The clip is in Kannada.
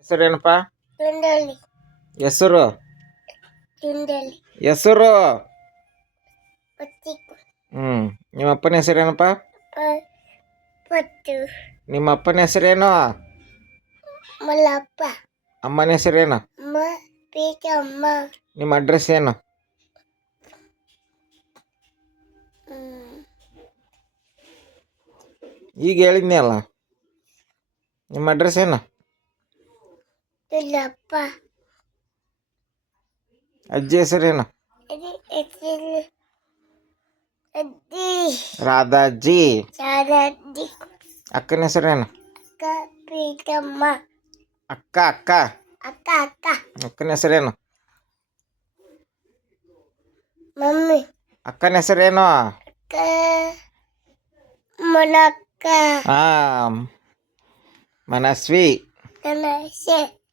ಹೆಸರೇನಪ್ಪ? ಚುಂಡಲಿ ಹೆಸರು ಚುಂಡಲಿ ಹೆಸರು ಪತ್ತಿಕು ನಿಮ್ಮ ಅಪ್ಪನ ಹೆಸರೇನಪ್ಪ? ಪತ್ತು ನಿಮ್ಮ ಅಪ್ಪನ ಹೆಸರೇನು? ಮಲ್ಲಪ್ಪ ಅಮ್ಮನ ಹೆಸರೇನು? ಅಮ್ಮ ಪೀಚಮ್ಮ ನಿಮ್ಮ ಅಡ್ರೆಸ್ ಏನು? ಈಗ ಹೇಳಿದ್ನಿ ಅಲ್ಲ, ನಿಮ್ಮ ಅಡ್ರೆಸ್ ಏನು? ಇಲ್ಲಪ್ಪ ಅಜ್ಜಿ ಹೆಸರೇನು? ಹೆಸರು ಅಜ್ಜಿ ರಾಧಾಜಿ. ಶಾರಜ್ಜಿ ಅಕ್ಕನ ಹೆಸರೇನು? ಅಕ್ಕ ಪೀಚಮ್ಮ ಅಕ್ಕ ಅಕ್ಕ ಅಕ್ಕ ಅಕ್ಕ ಅಕ್ಕನ ಹೆಸರೇನು? ಮಮ್ಮಿ ಅಕ್ಕನ ಹೆಸರೇನು? ಅಕ್ಕ ಮೊಲಕ್ಕ ಹಾ, ಮನಸ್ವಿ. ಕನಸೆ